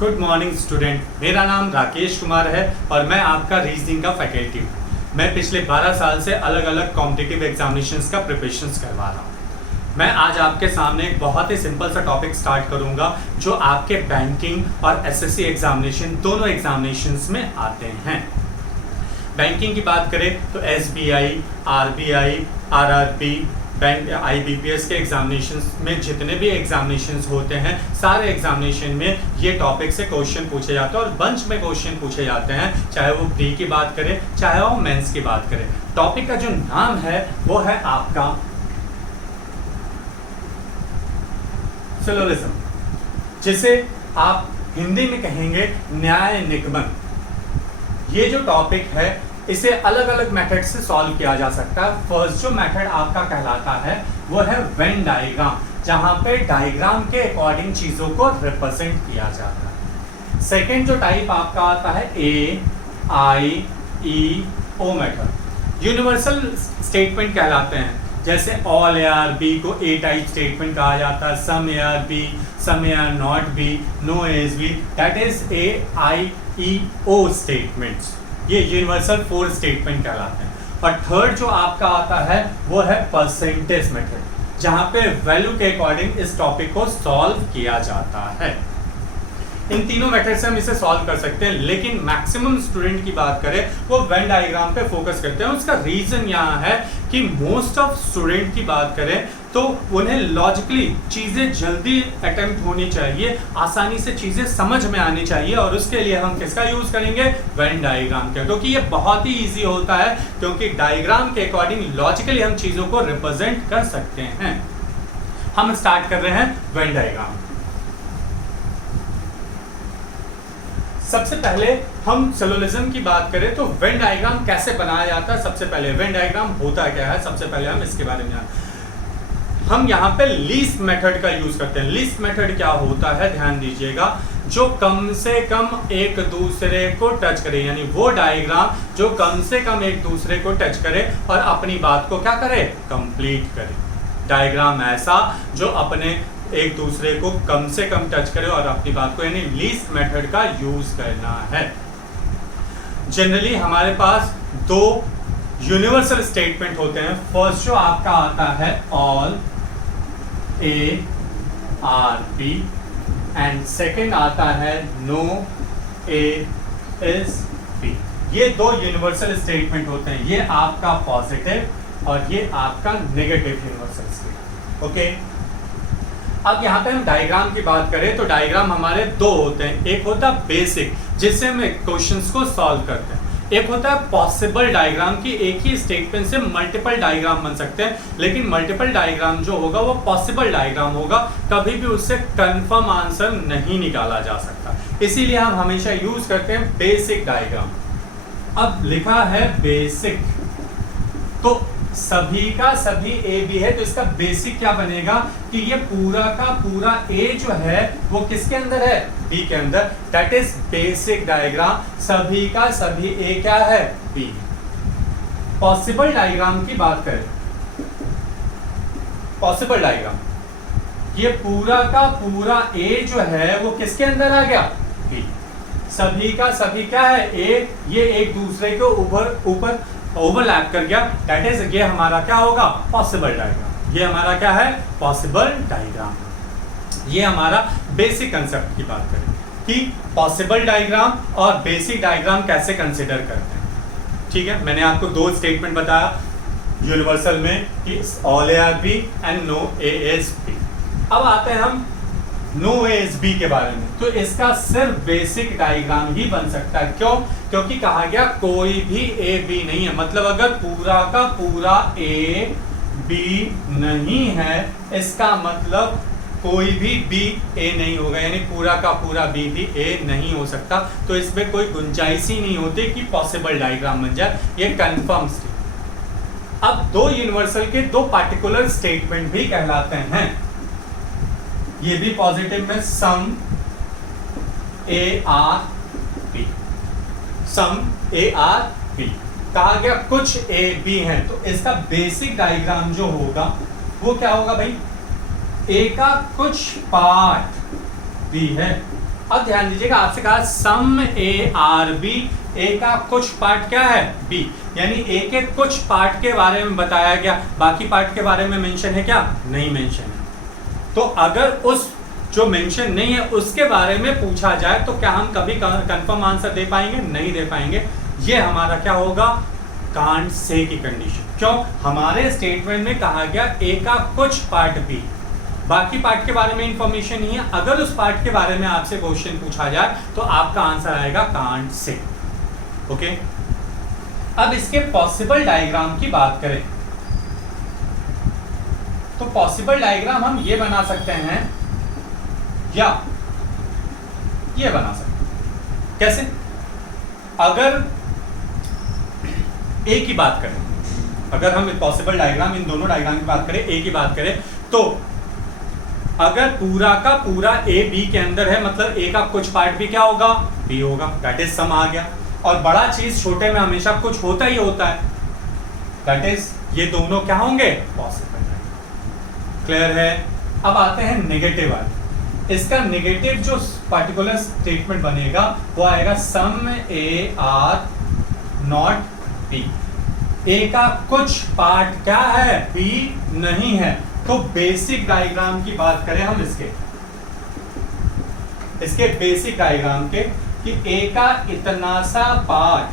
Good morning student, मेरा नाम राकेश कुमार है और मैं आपका रीजनिंग का फैकल्टी हूँ। मैं पिछले 12 साल से अलग अलग कॉम्पिटिटिव एग्जामिनेशंस का प्रिपरेशंस करवा रहा हूँ। मैं आज आपके सामने एक बहुत ही सिंपल सा टॉपिक स्टार्ट करूँगा जो आपके बैंकिंग और एसएससी एग्जामिनेशन दोनों एग्जामिनेशंस में आते हैं। बैंकिंग की बात करें तो SBI, RBI, RRB, bank IBPS के एग्जामिनेशंस में जितने भी एग्जामिनेशंस होते हैं सारे एग्जामिनेशन में ये टॉपिक से क्वेश्चन पूछे जाते हैं और बंच में क्वेश्चन पूछे जाते हैं, चाहे वो प्री की बात करें चाहे वो मेंस की बात करें। टॉपिक का जो नाम है वो है आपका सिलोजिज्म, जिसे आप हिंदी में कहेंगे न्याय निगमन। ये जो टॉपिक है इसे अलग अलग मेथड से सॉल्व किया जा सकता है। फर्स्ट जो मेथड आपका कहलाता है वो है वेन डायग्राम, जहां पे डायग्राम के अकॉर्डिंग चीजों को रिप्रेजेंट किया जाता है। सेकेंड जो टाइप आपका आता है AIEO मेथड, यूनिवर्सल स्टेटमेंट कहलाते हैं। जैसे ऑल ARB को A टाइप स्टेटमेंट कहा जाता है, some ARB, some AR not B, no ASB, that is AIEO statements. ये यूनिवर्सल 4 स्टेटमेंट कहलाते हैं। और थर्ड जो आपका आता है वो है परसेंटेज मेथड, जहां पे वैल्यू के अकॉर्डिंग इस टॉपिक को सॉल्व किया जाता है। इन तीनों मेथड से हम इसे सॉल्व कर सकते हैं, लेकिन मैक्सिमम स्टूडेंट की बात करें वो वेन डायग्राम पे फोकस करते हैं। उसका रीजन यहाँ है कि मोस्ट ऑफ स्टूडेंट की बात करें तो उन्हें लॉजिकली चीजें जल्दी अटेम्प्ट होनी चाहिए, आसानी से चीजें समझ में आनी चाहिए, और उसके लिए हम किसका यूज करेंगे? वेन डायग्राम का, क्योंकि ये बहुत ही इजी होता है, क्योंकि डायग्राम के अकॉर्डिंग लॉजिकली हम चीजों को रिप्रेजेंट कर सकते हैं। हम स्टार्ट कर रहे हैं वेन डायग्राम। सबसे पहले हम सिलोजिज्म की बात करें तो वेन डायग्राम कैसे बनाया जाता है। सबसे पहले वेन डायग्राम होता क्या है, सबसे पहले हम इसके बारे में हम यहाँ पे लीस्ट मेथड का यूज करते हैं। लीस्ट मेथड क्या होता है, ध्यान दीजिएगा, जो कम से कम एक दूसरे को टच करे, यानी वो डायग्राम जो कम से कम एक दूसरे को टच करे और अपनी बात को क्या करे, कंप्लीट करे। डायग्राम ऐसा जो अपने एक दूसरे को कम से कम टच करे और अपनी बात को, यानी लीस्ट मेथड का यूज करना है। जनरली हमारे पास 2 यूनिवर्सल स्टेटमेंट होते हैं। फर्स्ट जो आपका आता है ऑल ARB एंड सेकंड आता है नो ASB। ये 2 यूनिवर्सल स्टेटमेंट होते हैं। ये आपका पॉजिटिव और ये आपका नेगेटिव यूनिवर्सल स्टेटमेंट। ओके, अब यहाँ पे हम डायग्राम की बात करें तो डायग्राम हमारे 2 होते हैं। एक होता है बेसिक, जिससे हम क्वेश्चंस को सॉल्व करते हैं। एक होता है पॉसिबल डायग्राम, की एक ही स्टेटमेंट से मल्टीपल डायग्राम बन सकते हैं, लेकिन मल्टीपल डायग्राम जो होगा वो पॉसिबल डायग्राम होगा, कभी भी उससे कंफर्म आंसर नहीं निकाला जा सकता। इसीलिए हम हमेशा यूज करते हैं बेसिक डायग्राम। अब लिखा है बेसिक, तो सभी का सभी ए बी है, तो इसका बेसिक क्या बनेगा कि ये पूरा का पूरा ए जो है वो किसके अंदर है, बी के अंदर। That is basic diagram. सभी का सभी ए क्या है, बी। पॉसिबल डायग्राम की बात करें, पॉसिबल डायग्राम, ये पूरा का पूरा ए जो है वो किसके अंदर आ गया, बी। सभी का सभी क्या है, ए, ये एक दूसरे को ऊपर ओवरलैप कर गया, दैट इज ये हमारा क्या होगा, पॉसिबल डायग्राम। ये हमारा क्या है, पॉसिबल डायग्राम। ये हमारा बेसिक कंसेप्ट की बात करें कि पॉसिबल डायग्राम और बेसिक डायग्राम कैसे कंसिडर करते हैं। ठीक है, मैंने आपको 2 स्टेटमेंट बताया यूनिवर्सल में कि all ARB and no ASB। अब आते हैं हम नो ASB के बारे में। तो इसका सिर्फ बेसिक डायग्राम ही बन सकता है। क्यों? क्योंकि कहा गया कोई भी A B नहीं है, मतलब अगर पूरा का पूरा A B नहीं है, इसका मतलब कोई भी B A नहीं होगा, यानी पूरा का पूरा B भी A नहीं हो सकता। तो इसमें कोई गुंजाइश ही नहीं होती कि पॉसिबल डायग्राम बन जाए, ये कंफर्म स्टेटमेंट। अब 2 यूनिवर्सल के 2 पार्टिकुलर स्टेटमेंट भी कहलाते हैं। ये भी पॉजिटिव में सम ARB, सम ARB कहा गया कुछ A B हैं, तो इसका बेसिक डायग्राम जो होगा वो क्या होगा भाई, A का कुछ पार्ट B है अब ध्यान दीजिएगा, आपसे कहा सम ए आर बी, ए का कुछ पार्ट क्या है बी, यानी ए के कुछ पार्ट के बारे में बताया गया, बाकी पार्ट के बारे में मेंशन है क्या, नहीं मेंशन है। तो अगर उस जो मेंशन नहीं है उसके बारे में पूछा जाए तो क्या हम कभी कंफर्म आंसर दे पाएंगे, नहीं दे पाएंगे। ये हमारा क्या होगा, कांट से की कंडीशन। क्यों, हमारे स्टेटमेंट में कहा गया ए का कुछ पार्ट बी, बाकी पार्ट के बारे में इंफॉर्मेशन नहीं है। अगर उस पार्ट के बारे में आपसे क्वेश्चन पूछा जाए तो आपका आंसर आएगा कांट से। ओके, अब इसके पॉसिबल डायग्राम की बात करें तो पॉसिबल डायग्राम हम ये बना सकते हैं या ये बना सकते हैं। कैसे, अगर ए की बात करें, अगर हम पॉसिबल डायग्राम, इन दोनों डायग्राम की बात करें, ए की बात करें, तो अगर पूरा का पूरा ए बी के अंदर है, मतलब ए का कुछ पार्ट भी क्या होगा, बी होगा, दैट इज सम आ गया। और बड़ा चीज छोटे में हमेशा कुछ होता ही होता है, दैट इज ये दोनों क्या होंगे, पॉसिबल। क्लियर है। अब आते हैं नेगेटिव वाले। इसका नेगेटिव जो पर्टिकुलर स्टेटमेंट बनेगा वो आएगा सम ए आर नॉट बी, ए का कुछ पार्ट क्या है, बी नहीं है। तो बेसिक डायग्राम की बात करें हम इसके बेसिक डायग्राम के, कि ए का इतना सा पार्ट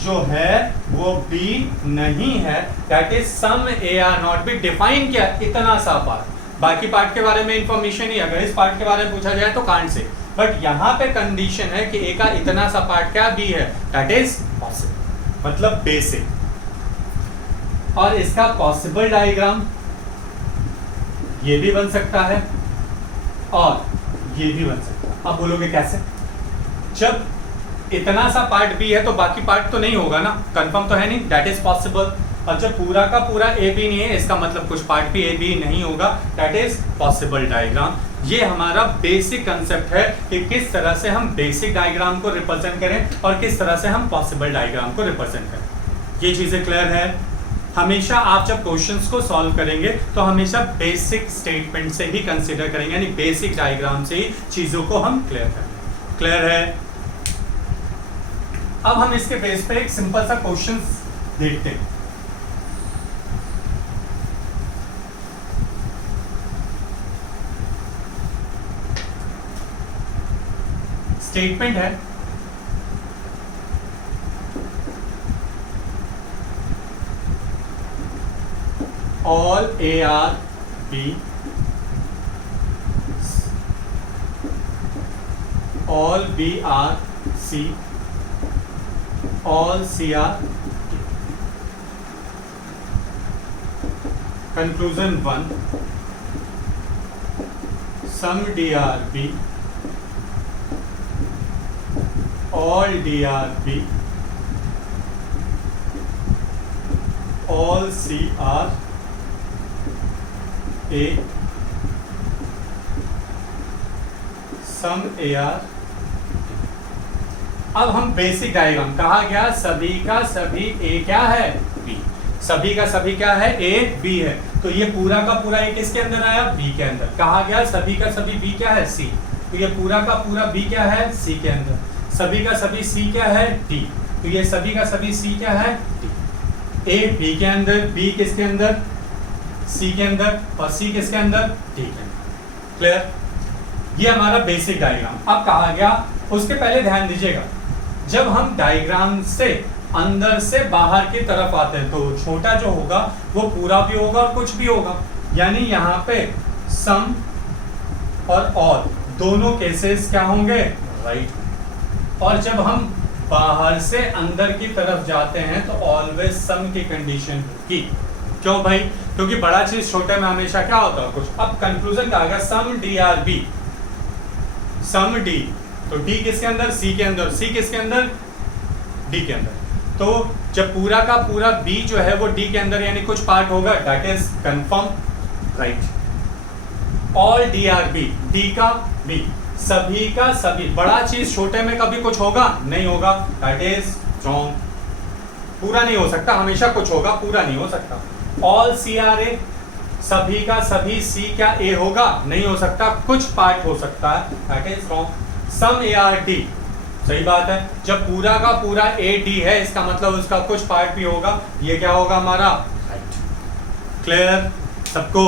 जो है वो बी नहीं है, that is some A are not B. Define किया इतना सा पार्ट, बाकी पार्ट के बारे में इंफॉर्मेशन नहीं, अगर इस पार्ट के बारे में पूछा जाए तो कांट से, बट यहां पे कंडीशन है कि ए का इतना सा पार्ट क्या बी है, दैट इज पॉसिबल, मतलब बेसिक। और इसका पॉसिबल डायग्राम ये भी बन सकता है और ये भी बन सकता है। अब बोलोगे कैसे, जब इतना सा पार्ट बी है तो बाकी पार्ट तो नहीं होगा ना, कंफर्म तो है नहीं, दैट इज पॉसिबल। और जब पूरा का पूरा ए बी नहीं है, इसका मतलब कुछ पार्ट भी ए बी नहीं होगा, दैट इज पॉसिबल डायग्राम। ये हमारा बेसिक कंसेप्ट है कि किस तरह से हम बेसिक डायग्राम को रिप्रेजेंट करें और किस तरह से हम पॉसिबल डायग्राम को रिप्रेजेंट करें। ये चीजें क्लियर है। हमेशा आप जब क्वेश्चंस को सॉल्व करेंगे तो हमेशा बेसिक स्टेटमेंट से ही कंसीडर करेंगे, यानी बेसिक डायग्राम से ही चीजों को हम क्लियर करेंगे। क्लियर है। अब हम इसके बेस पे एक सिंपल सा क्वेश्चन देखते हैं। स्टेटमेंट है all A R B, all B R C, all C R D. Conclusion 1, sum D R B, all D R B, all C R A, some A are. अब हम basic diagram, कहा गया सभी का सभी ए क्या है, बी। सभी का सभी क्या है, ए बी है, तो ये पूरा का पूरा ए किसके अंदर आया, बी के अंदर। कहा गया सभी का सभी बी क्या है, सी, तो ये पूरा का पूरा बी क्या है, सी के अंदर। सभी का सभी सी क्या है, डी, तो ये सभी का सभी सी क्या है, डी। ए बी के अंदर, बी किसके अंदर, सी के अंदर, और सी किसके अंदर, डी के अंदर। क्लियर। ये हमारा बेसिक डायग्राम। अब कहा गया, उसके पहले ध्यान दीजिएगा, जब हम डायग्राम से अंदर से बाहर की तरफ आते हैं तो छोटा जो होगा वो पूरा भी होगा और कुछ भी होगा, यानी यहाँ पे सम और ऑल दोनों केसेस क्या होंगे, राइट। और जब हम बाहर से अंदर की तरफ जाते हैं तो ऑलवेज सम की कंडीशन होगी। क्यों भाई, क्योंकि बड़ा चीज छोटे में हमेशा क्या होता है, कुछ। अब कंक्लूजन कहा गया सम D are B, some D, तो डी किसके अंदर, सी के अंदर, सी किसके अंदर, डी के अंदर। तो जब पूरा का पूरा बी जो है वो डी के अंदर यानी कुछ पार्ट होगा, that is confirm, right. All D are B, D का बी, सभी का सभी, बड़ा चीज छोटे में कभी कुछ होगा, नहीं होगा, दैट इज रॉन्ग। पूरा नहीं हो सकता, हमेशा कुछ होगा, पूरा नहीं हो सकता। ऑल सी आर ए, सभी का सभी सी क्या ए होगा, नहीं हो सकता, कुछ पार्ट हो सकता है, that is wrong. Some A are D, सही बात है। जब पूरा का पूरा ए डी है इसका मतलब उसका कुछ पार्ट भी होगा, ये क्या होगा हमारा हाइट। क्लियर सबको?